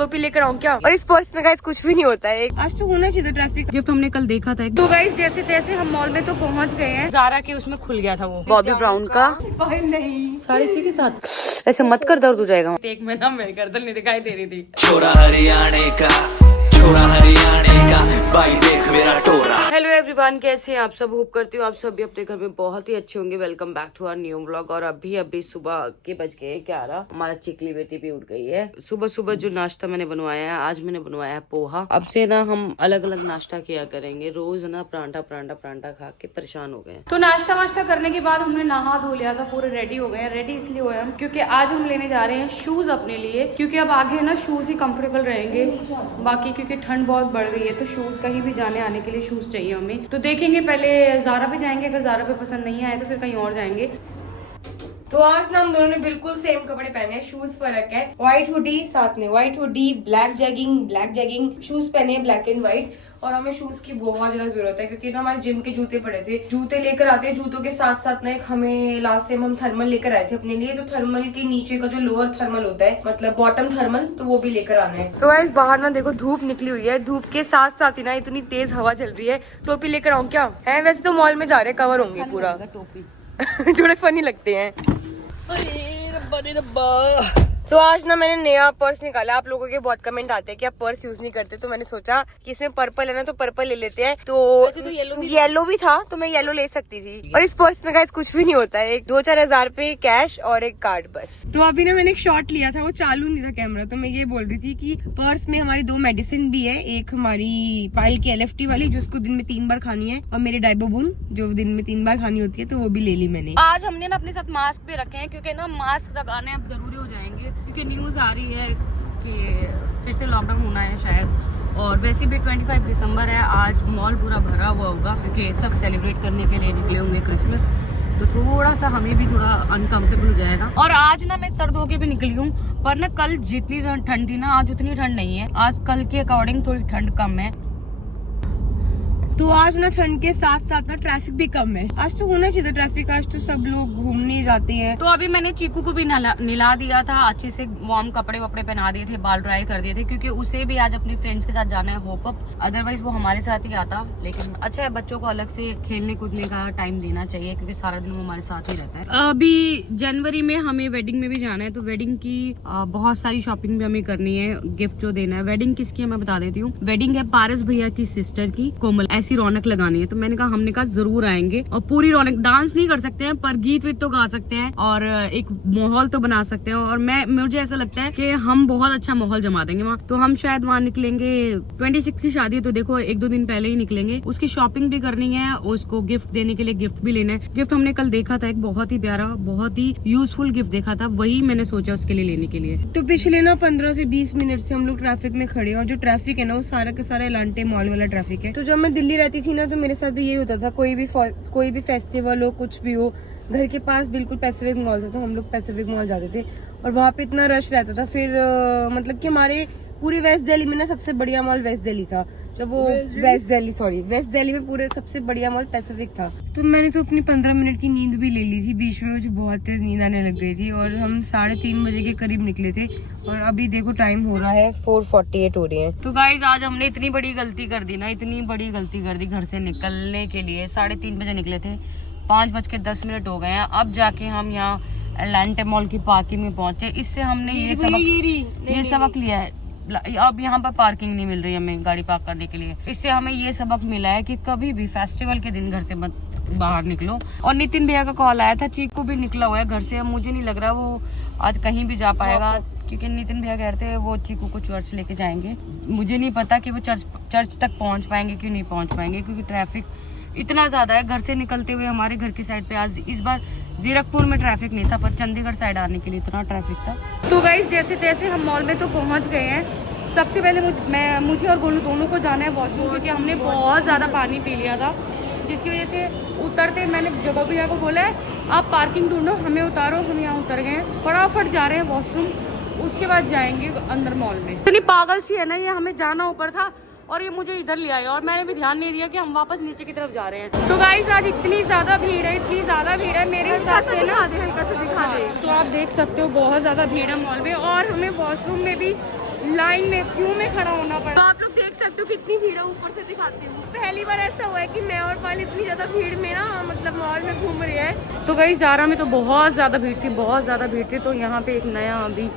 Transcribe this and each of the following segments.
टोपी लेकर आऊँ क्या? और इस पर्स में गाइस कुछ भी नहीं होता है। आज तो होना चाहिए ट्रैफिक। गिफ्ट हमने कल देखा था। तो गाइस जैसे तैसे हम मॉल में तो पहुँच गए हैं। ज़ारा के उसमें खुल गया था वो बॉबी ब्राउन का। नहीं 6.5 के साथ ऐसे मत कर, दर्द हो जाएगा। एक महीना मेरी गर्दन नहीं दिखाई दे रही थी। छोरा हरियाणा का, छोरा हरियाणा का, भाई देख मेरा टोरा। हेलो एवरीवन, कैसे हैं आप सब? होप करती हूँ आप सभी अपने घर में बहुत ही अच्छे होंगे। Welcome back to our new vlog. और अभी सुबह के बज गए 11। हमारा चिकली बेटी भी उठ गई है। सुबह सुबह जो नाश्ता मैंने बनवाया है, आज मैंने बनवाया है पोहा। अब से ना हम अलग अलग नाश्ता किया करेंगे। रोज ना परांठा खा के परेशान हो गए। तो नाश्ता वाश्ता करने के बाद हमने नहा धो लिया था, पूरे रेडी हो गए। रेडी इसलिए हुए हम क्योंकि आज हम लेने जा रहे हैं शूज अपने लिए, क्योंकि अब आगे ना शूज ही कंफर्टेबल रहेंगे। बाकी क्योंकि ठंड बहुत बढ़ गई है तो शूज कहीं भी जाने आने के लिए शूज चाहिए हमें। तो देखेंगे, पहले ज़ारा पे जाएंगे, अगर ज़ारा पे पसंद नहीं आए तो फिर कहीं और जाएंगे। तो आज ना हम दोनों ने बिल्कुल सेम कपड़े पहने हैं, शूज फर्क है। व्हाइट हुडी, साथ में white hoodie, black jegging shoes पहने हैं, ब्लैक एंड व्हाइट। और हमें शूज की बहुत ज्यादा जरूरत है क्योंकि ना हमारे जिम के जूते पड़े थे। जूते लेकर आते हैं, जूतों के साथ साथ ना एक हमें लास्ट टाइम हम थर्मल लेकर आए थे अपने लिए। तो थर्मल के नीचे का जो लोअर थर्मल होता है, मतलब बॉटम थर्मल, तो वो भी लेकर आना है। तो गाइस बाहर ना देखो धूप निकली हुई है। धूप के साथ साथ ही ना इतनी तेज हवा चल रही है। टोपी लेकर आऊँ क्या? है वैसे तो मॉल में जा रहे, कवर होंगे पूरा। टोपी थोड़े फनी लगते हैं। तो आज ना मैंने नया पर्स निकाला। आप लोगों के बहुत कमेंट आते हैं कि आप पर्स यूज नहीं करते, तो मैंने सोचा कि इसमें पर्पल है ना, तो पर्पल ले लेते हैं। तो येलो भी था तो मैं येलो ले सकती थी। और इस पर्स में गाइस कुछ भी नहीं होता है। 2-4 हजार पे कैश और एक कार्ड बस। तो अभी ना मैंने एक शॉट लिया था, वो चालू नहीं था कैमरा। तो मैं ये बोल रही थी कि पर्स में हमारी 2 मेडिसिन भी है। एक हमारी पाइल की LFT वाली, जो उसको दिन में 3 बार खानी है, और मेरी डाइबोबून जो दिन में 3 बार खानी होती है, तो वो भी ले ली मैंने। आज हमने ना अपने साथ मास्क भी रखे हैं क्योंकि ना मास्क लगाने अब जरूरी हो जाएंगे, क्योंकि न्यूज आ रही है कि फिर से लॉकडाउन होना है शायद। और वैसे भी 25 दिसंबर है, आज मॉल पूरा भरा हुआ होगा क्योंकि सब सेलिब्रेट करने के लिए निकले होंगे क्रिसमस। तो थोड़ा सा हमें भी थोड़ा अनकंफर्टेबल हो जाएगा। और आज ना मैं सर धो के भी निकली हूँ, पर ना कल जितनी ठंड थी ना, आज उतनी ठंड नहीं है। आज कल के अकॉर्डिंग थोड़ी ठंड कम है। तो आज ना ठंड के साथ साथ ना ट्रैफिक भी कम है। आज तो होना चाहिए ट्रैफिक, आज तो सब लोग घूमने जाते हैं। तो अभी मैंने चीकू को भी नहला दिया था, अच्छे से वार्म कपड़े वपड़े पहना दिए थे, बाल ड्राई कर दिए थे, क्योंकि उसे भी आज अपनी फ्रेंड्स के साथ जाना है होप अप। अदरवाइज वो हमारे साथ ही आता। लेकिन अच्छा है, बच्चों को अलग से खेलने कूदने का टाइम देना चाहिए क्योंकि सारा दिन वो हमारे साथ ही रहता है। अभी जनवरी में हमें वेडिंग में भी जाना है, तो वेडिंग की बहुत सारी शॉपिंग भी हमें करनी है, गिफ्ट जो देना है। वेडिंग किसकी है मैं बता देती हूँ। वेडिंग है पारस भैया की सिस्टर की, कोमल। ऐसी रौनक लगानी है, तो हमने कहा जरूर आएंगे। और पूरी रौनक, डांस नहीं कर सकते हैं पर गीत वीत तो गा सकते हैं और एक माहौल तो बना सकते हैं। और मुझे ऐसा लगता है कि हम बहुत अच्छा माहौल जमा देंगे वहाँ। तो हम शायद वहाँ निकलेंगे, 26 की शादी है तो देखो 1-2 दिन पहले ही निकलेंगे। उसकी शॉपिंग भी करनी है, उसको गिफ्ट देने के लिए गिफ्ट भी लेना है। गिफ्ट हमने कल देखा था, एक बहुत ही प्यारा, बहुत ही यूजफुल गिफ्ट देखा था, वही मैंने सोचा उसके लिए लेने के लिए। तो पिछले ना 15 से 20 मिनट से हम लोग ट्रैफिक में खड़े हैं, और जो ट्रैफिक है ना वो सारा का सारा एलांटे मॉल वाला ट्रैफिक है। तो जब मैं दिल्ली रहती थी ना, तो मेरे साथ भी यही होता था। कोई भी फेस्टिवल हो, कुछ भी हो, घर के पास बिल्कुल पैसिफिक मॉल था, तो हम लोग पैसिफिक मॉल जाते थे और वहाँ पे इतना रश रहता था। फिर मतलब कि हमारे पूरी वेस्ट दिल्ली में ना सबसे बढ़िया मॉल वेस्ट दिल्ली था। जब वो वेस्ट दिल्ली में पूरे सबसे बढ़िया मॉल पैसिफिक था। तो मैंने तो अपनी 15 मिनट की नींद भी ले ली थी बीच में, मुझे बहुत तेज नींद आने लग गई थी। और हम 3:30 बजे के करीब निकले थे और अभी देखो टाइम हो रहा है 4:48 हो रही है। तो गाइस आज हमने इतनी बड़ी गलती कर दी ना, इतनी बड़ी गलती कर दी। घर से निकलने के लिए 3:30 बजे निकले थे, 5:10 हो गए हैं। अब जाके हम यहाँ एलांटे मॉल की पार्किंग में पहुंचे। इससे हमने ये सबक लिया है। अब यहाँ पर पार्किंग नहीं मिल रही हमें गाड़ी पार्क करने के लिए। इससे हमें ये सबक मिला है कि कभी भी फेस्टिवल के दिन घर से मत बाहर निकलो। और नितिन भैया का कॉल आया था, चीकू भी निकला हुआ है घर से। अब मुझे नहीं लग रहा वो आज कहीं भी जा पाएगा, क्योंकि नितिन भैया कहते हैं वो चीकू को चर्च लेके जाएंगे। मुझे नहीं पता कि वो चर्च तक पहुँच पाएंगे कि नहीं पहुँच पाएंगे, क्योंकि ट्रैफिक इतना ज्यादा है। घर से निकलते हुए हमारे घर की साइड पे आज इस बार जीरकपुर में ट्रैफिक नहीं था, पर चंडीगढ़ साइड आने के लिए इतना ट्रैफिक था। तो गाइस जैसे तैसे हम मॉल में तो पहुंच गए हैं। सबसे पहले मुझे और गोलू दोनों को जाना है वॉशरूम, क्योंकि हमने बहुत ज़्यादा पानी पी लिया था, जिसकी वजह से उतरते मैंने जगह भैया को बोला है आप पार्किंग ढूंढो, हमें उतारो। हम यहाँ उतर गए हैं, फटाफट जा रहे हैं वॉशरूम, उसके बाद जाएंगे अंदर मॉल में। इतनी पागल सी है ना ये, हमें जाना ऊपर था और ये मुझे इधर ले आए और मैंने भी ध्यान नहीं दिया कि हम वापस नीचे की तरफ जा रहे हैं। तो गाइस आज इतनी ज्यादा भीड़ है मेरे हिसाब से ना। तो आप देख सकते हो बहुत ज्यादा भीड़ है मॉल में। और हमें वॉशरूम में भी लाइन में क्यू में खड़ा होना पड़ा। तो आप लोग देख सकते हो कितनी भीड़ है, ऊपर से दिखाती हूँ। पहली बार ऐसा हुआ है कि मैं और पाल इतनी ज्यादा भीड़ में ना मतलब मॉल में घूम रही है। तो गाइस ज़ारा में तो बहुत ज़्यादा भीड़ थी, बहुत ज़्यादा भीड़ थी। तो यहाँ पे एक नया अभी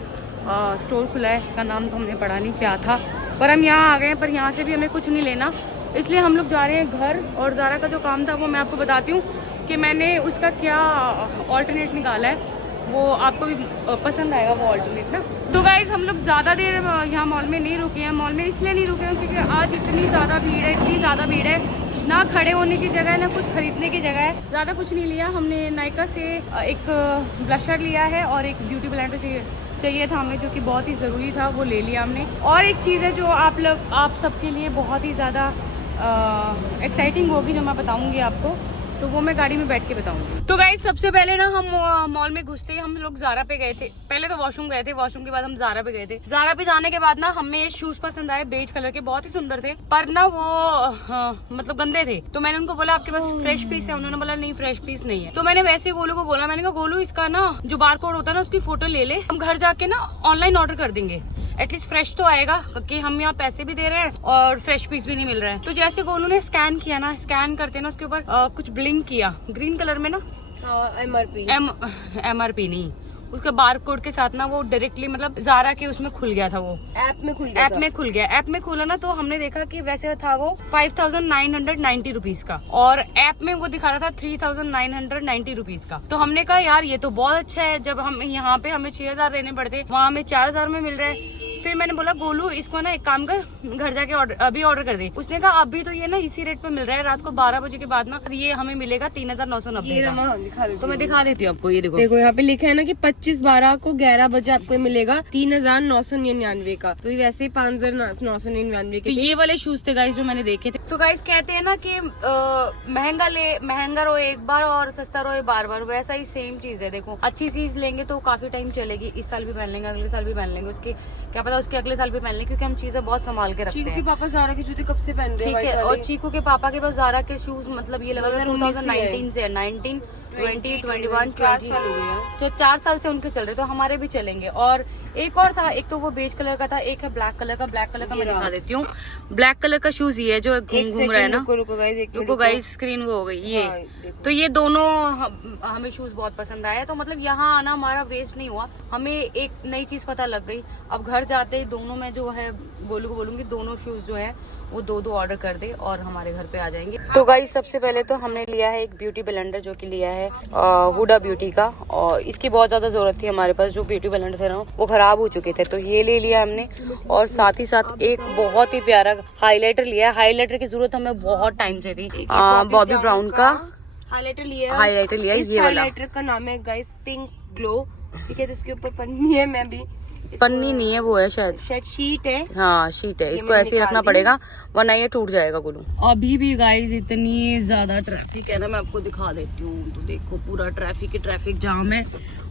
स्टोर खुला है, इसका नाम तो हमने पढ़ा नहीं क्या था, पर हम यहाँ आ गए हैं। पर यहाँ से भी हमें कुछ नहीं लेना, इसलिए हम लोग जा रहे हैं घर। और ज़ारा का जो काम था वो मैं आपको बताती हूँ कि मैंने उसका क्या ऑल्टरनेट निकाला है, वो आपको भी पसंद आएगा वो ऑल्टरनेट ना। तो गाइस हम लोग ज़्यादा देर यहाँ मॉल में नहीं रुके हैं। मॉल में इसलिए नहीं रुके हैं क्योंकि आज इतनी ज़्यादा भीड़ है, इतनी ज़्यादा भीड़ है, ना खड़े होने की जगह है ना कुछ खरीदने की जगह है। ज़्यादा कुछ नहीं लिया हमने। नायका से एक ब्लशर लिया है और एक ब्यूटी ब्लेंडर चाहिए था हमें, जो कि बहुत ही ज़रूरी था, वो ले लिया हमने। और एक चीज़ है जो आप सबके लिए बहुत ही ज़्यादा एक्साइटिंग होगी, जो मैं बताऊँगी आपको, तो वो मैं गाड़ी में बैठ के बताऊंगी। तो गाइस सबसे पहले ना हम मॉल में घुसते ही हम लोग ज़ारा पे गए थे। पहले तो वॉशरूम गए थे, वॉशरूम के बाद हम ज़ारा पे गए थे। ज़ारा पे जाने के बाद ना हमें शूज पसंद आए, बेज कलर के, बहुत ही सुंदर थे, पर ना वो मतलब गंदे थे। तो मैंने उनको बोला आपके पास फ्रेश पीस है? उन्होंने बोला नहीं फ्रेश पीस नहीं है। तो मैंने वैसे गोलू को बोला, मैंने कहा गोलू इसका ना जो बार कोड होता है ना उसकी फोटो ले ले, हम घर जाके ना ऑनलाइन ऑर्डर कर देंगे, एटलीस्ट फ्रेश तो आएगा, क्योंकि हम यहाँ पैसे भी दे रहे हैं और फ्रेश पीस भी नहीं मिल रहा है। तो जैसे गोलू ने स्कैन किया ना, स्कैन करते ना उसके ऊपर कुछ ब्लिंक किया ग्रीन कलर में ना, MRP नहीं, उसके बार कोड के साथ ना वो डायरेक्टली मतलब ज़ारा के उसमें खुल गया था, वो ऐप में खुल गया। ऐप में खुला ना, तो हमने देखा कि वैसे था वो 5990 रुपीज का, और ऐप में वो दिखा रहा था 3990 रुपीज का। तो हमने कहा यार ये तो बहुत अच्छा है, जब हम यहाँ पे हमें 6000 देने पड़ते, वहाँ हमें 4000 में मिल रहा है। फिर मैंने बोला गोलू इसको ना एक काम कर, घर जाके अभी ऑर्डर कर दे। उसने कहा अभी तो ये ना इसी रेट पे मिल रहा है, रात को 12 बजे के बाद ना ये हमें मिलेगा 3990 का। तो मैं दिखा देती हूँ आपको, ये देखो यहाँ पे लिखा है ना कि 25/12 को 11 बजे आपको मिलेगा 3999 का। तो ये वैसे ही 5999 तो के ये वाले शूज थे गाइस जो मैंने देखे थे। तो गाइस कहते हैं ना कि महंगा रहो एक बार और सस्ता रहो बार बार, वैसा ही सेम चीज है। देखो अच्छी चीज लेंगे तो काफी टाइम चलेगी, इस साल भी पहन लेंगे, अगले साल भी पहन लेंगे, उसके क्या पता उसके अगले साल भी पहन लेंगे, क्योंकि हम चीजें बहुत संभाल के रखते हैं। चीकू के पापा ज़ारा के जूते कब से पहन रहे हैं? ठीक है, और चीकू के पापा के पास ज़ारा के शूज मतलब ये लगा 2019 से 19, 20, 21, 20 तो 4 साल से उनके चल रहे, तो हमारे भी चलेंगे। और एक और था, एक तो वो बेज कलर का था, एक है ब्लैक कलर का। ब्लैक कलर का मैं दिखा देती हूँ। ब्लैक कलर का शूज ये है जो घूम रहा है ना। रुको गाइस स्क्रीन वो हो गई ये। तो ये दोनों हमें शूज बहुत पसंद आए, तो मतलब यहाँ आना हमारा वेस्ट नहीं हुआ, हमें एक नई चीज पता लग गई। अब घर जाते ही दोनों में जो है गोलू को बोलूंगी दोनों शूज जो है वो 2 ऑर्डर कर दे और हमारे घर पे आ जाएंगे। तो गाइस सबसे पहले तो हमने लिया है एक ब्यूटी ब्लेंडर, जो कि लिया है हुडा ब्यूटी का, और इसकी बहुत ज्यादा जरूरत थी हमारे पास। जो ब्यूटी ब्लेंडर थे ना वो खराब हो चुके थे, तो ये ले लिया हमने। और साथ ही साथ एक बहुत ही प्यारा हाईलाइटर लिया है। हाईलाइटर की जरूरत हमें बहुत टाइम से थी। बॉबी ब्राउन का हाईलाइटर लिया ये वाला। हाईलाइटर का नाम है गाइस पिंक ग्लो, ठीक है। तो इसके ऊपर पन्नी है, मैं भी पन्नी नहीं है, वो है शायद शीट है। हाँ शीट है, इसको ऐसे ही रखना पड़ेगा वरना ये टूट जाएगा गोलू। अभी भी गाइस इतनी ज्यादा ट्रैफिक है ना, मैं आपको दिखा देती हूँ। तो देखो पूरा ट्रैफिक जाम है,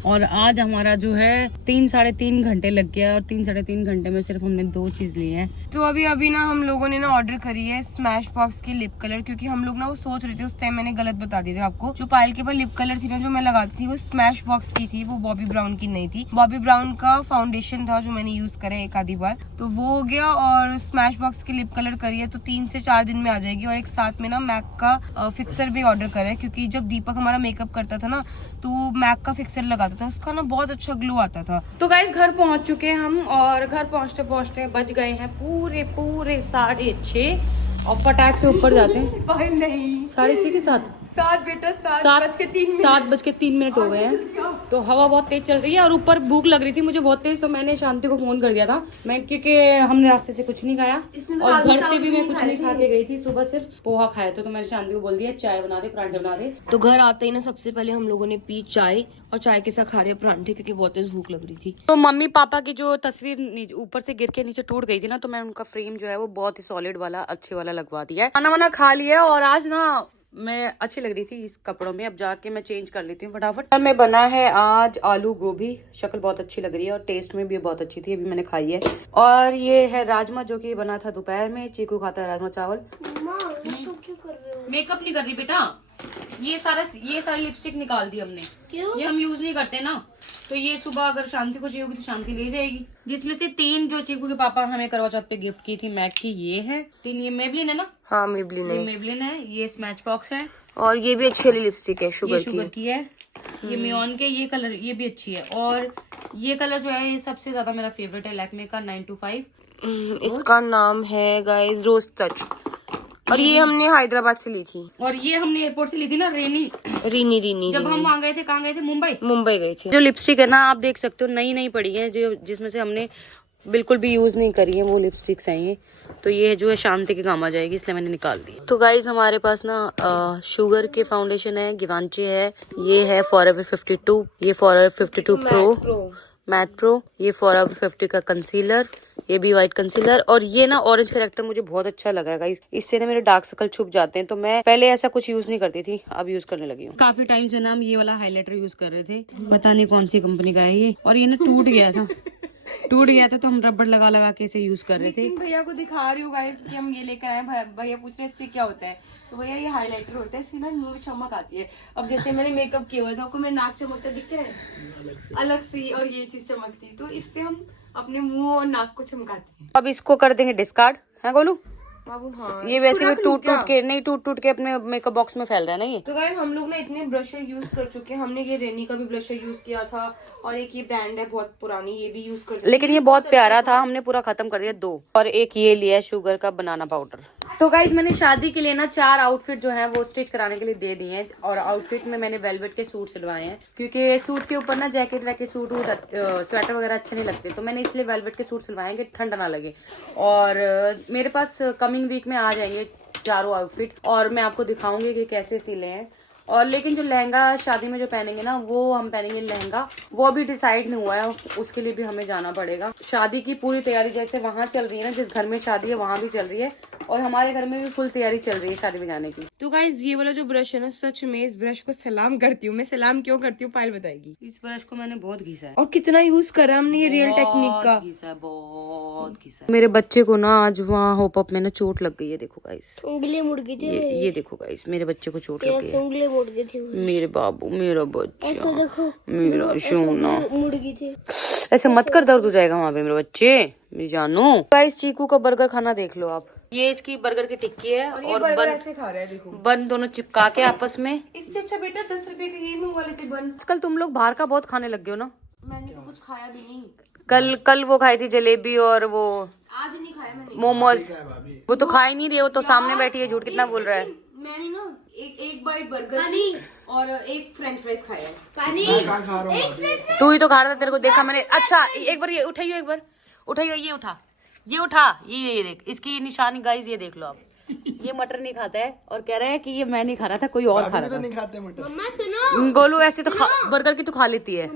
और आज हमारा जो है 3-3.5 घंटे लग गया, और 3-3.5 घंटे में सिर्फ हमने 2 चीज ली है। तो अभी ना हम लोगों ने ना ऑर्डर करी है स्मैश बॉक्स की लिप कलर, क्योंकि हम लोग ना वो सोच रहे थे, उस टाइम मैंने गलत बता दिया था आपको। जो पायल के ऊपर लिप कलर थी ना जो मैं लगाती थी, वो स्मैश बॉक्स की थी, वो बॉबी ब्राउन की नहीं थी। बॉबी ब्राउन का फाउंडेशन था जो मैंने यूज करा एक आधी बार, तो वो हो गया। और स्मैश बॉक्स की लिप कलर करी है तो 3 से 4 दिन में आ जाएगी। और एक साथ में ना मैक का फिक्सर भी ऑर्डर करा है, क्योंकि जब दीपक हमारा मेकअप करता था ना तो मैक का फिक्सर लगाता था, उसका ना बहुत अच्छा ग्लो आता था। तो गाइस घर पहुंच चुके हैं हम, और घर पहुंचते पहुंचते बज गए हैं पूरे 6:30, और फटाक से ऊपर जाते हैं। नहीं 6:30 के 7 बेटा 7:03 हो गए हैं। तो हवा बहुत तेज चल रही है, और ऊपर भूख लग रही थी मुझे बहुत तेज, तो मैंने शांति को फोन कर दिया था मैं, क्योंकि हमने रास्ते से कुछ नहीं खाया और घर से भी मैं कुछ नहीं खा के गई थी। सुबह सिर्फ पोहा खाया था, तो मैंने शांति को बोल दिया चाय बना दे, परांठे बना दे। तो घर आते ही ना सबसे पहले हम लोगों ने पी चाय, और चाय के साथ खा रहे परांठे, क्योंकि बहुत तेज भूख लग रही थी। तो मम्मी पापा की जो तस्वीर ऊपर से गिर के नीचे टूट गई थी ना, तो मैं उनका फ्रेम जो है वो बहुत ही सॉलिड वाला अच्छे वाला लगवा दिया है। खाना वाना खा लिया, और आज ना मैं अच्छी लग रही थी इस कपड़ों में। अब जाके मैं चेंज कर लेती हूँ फटाफट। में बना है आज आलू गोभी, शक्ल बहुत अच्छी लग रही है और टेस्ट में भी बहुत अच्छी थी, अभी मैंने खाई है। और ये है राजमा, जो कि बना था दोपहर में। चीकू खाता है राजमा चावल। मेकअप नहीं कर रही बेटा, ये सारी लिपस्टिक निकाल दी हमने। क्यों? ये हम यूज नहीं करते ना, तो ये सुबह अगर शांति को चाहिए होगी तो शांति ले जाएगी। जिसमें से 3 जो चीकू के पापा हमें करवा चौथ पे गिफ्ट की थी मैक की, ये है 3। ये मेबलिन है ना? हाँ मेबलिन है। मेबलिन है। ये स्मैच बॉक्स है और ये भी अच्छी वाली लिपस्टिक है, शुगर की है। ये मियोन के ये कलर, ये भी अच्छी है। और ये कलर जो है ये सबसे ज्यादा मेरा फेवरेट है, लैक्मे का 925। इसका नाम है गाइस रोज टच। और ये हमने हैदराबाद से ली थी। और ये हमने एयरपोर्ट से ली थी ना, रीनी। जब हम वहाँ गए थे, कहाँ गए थे? मुंबई गए थे। जो लिपस्टिक है ना, आप देख सकते हो नई पड़ी है, जो जिसमें से हमने बिल्कुल भी यूज नहीं करी है, वो लिपस्टिक्स हैं ये। तो ये जो है शांति के काम आ जाएगी, इसलिए मैंने निकाल दी। तो गाइज हमारे पास ना शुगर के फाउंडेशन है, गिवांची है, ये है फॉरएवर 52, ये फॉरएवर 52 प्रो मैट प्रो, ये फॉरएवर 50 का कंसीलर, ये भी व्हाइट कंसीलर। और ये ना ऑरेंज करेक्टर मुझे बहुत अच्छा लगा गाइस, इससे ना मेरे डार्क सर्कल छुप जाते हैं। तो मैं पहले ऐसा कुछ यूज नहीं करती थी, अब यूज करने लगी हूँ। काफी टाइम से ना हम ये वाला हाइलाइटर यूज कर रहे थे, पता नहीं कौन सी कंपनी का है ये, और ये ना टूट गया था तो हम रबड़ लगा के इसे यूज कर रहे थे। भैया को दिखा रही हूँ गाइस कि हम ये लेकर आए। भैया पूछ रहे इससे क्या होता है, तो भैया ये हाइलाइटर होता है, इससे ना मुंह में चमक आती है। अब जैसे मैंने मेकअप किया हुआ था, आपको मेरा नाक चमकता दिखता है अलग सी, और ये चीज चमकती, तो इससे हम अपने मुंह और नाक को चमकाते हैं। अब इसको कर देंगे डिस्कार्ड, है गोलू? बाबू हाँ, ये वैसे भी टूट के अपने मेकअप बॉक्स में फैल रहा है ना ये। तो गाइस हम लोग ना इतने ब्रशर यूज कर चुके हैं। हमने ये रेनी का भी ब्रशर यूज किया था, और एक ये ब्रांड है बहुत पुरानी, ये भी यूज कर चुके हैं। लेकिन ये बहुत प्यारा था, हमने पूरा खत्म कर दिया 2। और एक ये लिया है शुगर का बनाना पाउडर। तो गाइज मैंने शादी के लिए ना 4 आउटफिट जो है वो स्टिच कराने के लिए दे दिए हैं। और आउटफिट में मैंने वेलवेट के सूट सिलवाए हैं, क्योंकि सूट के ऊपर ना जैकेट वैकेट सूट स्वेटर वगैरह अच्छे नहीं लगते, तो मैंने इसलिए वेलवेट के सूट सिलवाए कि ठंड ना लगे। और मेरे पास कमिंग वीक में आ जाएंगे 4 आउटफिट, और मैं आपको दिखाऊंगी कि कैसे सिले हैं। और लेकिन जो लहंगा शादी में जो पहनेंगे ना, वो हम पहनेंगे लहंगा, वो अभी डिसाइड नहीं हुआ है, उसके लिए भी हमें जाना पड़ेगा। शादी की पूरी तैयारी जैसे वहाँ चल रही है ना, जिस घर में शादी है वहाँ भी चल रही है, और हमारे घर में भी फुल तैयारी चल रही है शादी में जाने की। तो गाइज ये वाला जो ब्रश है ना, सच में इस ब्रश को सलाम करती हूँ मैं। सलाम क्यों करती हूँ पायल बताएगी। इस ब्रश को मैंने बहुत घिसा है, और कितना यूज करा हमने ये रियल टेक्निक का। बहुत घिसा है। मेरे बच्चे को ना आज वहाँ होप अप में ना चोट लग गई है, देखो गाइस, उंगली मुड़ गई थी। ये देखो गाइस, मेरे बच्चे को चोट लग गई है। उंगली मुड़ गई थी। मेरे बाबू, मेरा बच्चा, मेरा सोना, मुड़ गई थी। ऐसे मत कर, दर्द हो जाएगा वहाँ पे मेरे बच्चे, मैं जानू। गाइस चीकू का बर्गर खाना देख लो आप, ये इसकी बर्गर की टिक्की है, और बन ऐसे खा रहा है देखो, बन दोनों चिपका के आपस में। इससे अच्छा बेटा 10 रुपए का ये मंगवा लेते बन। आजकल तुम लोग बाहर का बहुत खाने लग गए हो ना। मैंने तो कुछ खाया भी नहीं। कल वो खाई थी जलेबी, और वो आज नहीं खाया मैंने मोमोज, वो तो खा ही नहीं रही, वो तो सामने बैठी है, झूठ कितना बोल रहा है। मैंने ना एक बाइट बर्गर की और एक फ्रेंच फ्राइज खाया है। तू ही तो खा रहा था, तेरे को देखा मैंने। अच्छा एक बार ये उठाइयो, एक बार उठाइयो, ये उठा, ये देख इसकी निशानी गाइस, ये देख लो आप। ये मटर नहीं खाता है, और कह रहा है कि ये मैं नहीं खा रहा था, कोई और खा रहा था। नहीं खाते मटर। मम्मा सुनो, गोलू ऐसे तो बर्गर की तो खा लेती है।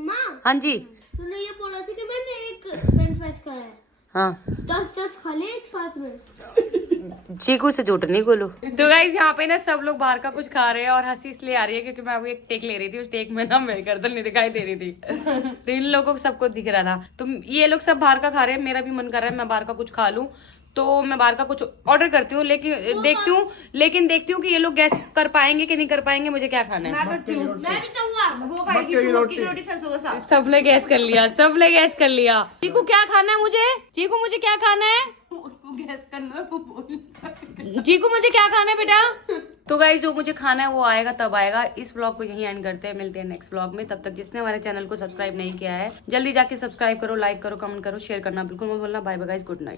हाँ जी सुनो, ये बोला था कि मैंने एक फ्रेंच फ्राइज खाया है। हाँ 10 खा ले एक साथ में। चीकू से झूठ नहीं गोलू। तो गाइस यहाँ पे ना सब लोग बाहर का कुछ खा रहे हैं, और हंसी इसलिए आ रही है क्योंकि मैं अभी एक टेक ले रही थी, उस टेक में ना मेरी गर्दन नहीं दिखाई दे रही थी। तो इन लोगों को सबको दिख रहा था। तो ये लोग सब बाहर का खा रहे हैं, मेरा भी मन कर रहा है मैं बाहर का कुछ खा लूं, तो मैं बाहर का कुछ ऑर्डर करती हूँ। लेकिन देखती हूँ कि ये लोग गैस कर पाएंगे कि नहीं कर पाएंगे, मुझे क्या खाना है। मैं भी चाहूंगा। वो खाएगी तू मक्की की रोटी सरसों का साग। सबने गैस कर लिया। चीकू क्या खाना है मुझे? चीकू मुझे क्या खाना है? उसको गैस करना, वो बोलता है। चीकू मुझे क्या खाना है बेटा? तो गाइस जो मुझे खाना है वो आएगा तब आएगा। इस व्लॉग को यहीं एंड करते हैं, मिलते हैं नेक्स्ट व्लॉग में। तब तक जिसने हमारे चैनल को सब्सक्राइब नहीं किया है जल्दी जाके सब्सक्राइब करो, लाइक करो, कमेंट करो, शेयर करना बिल्कुल मत भूलना। Bye bye guys, good night.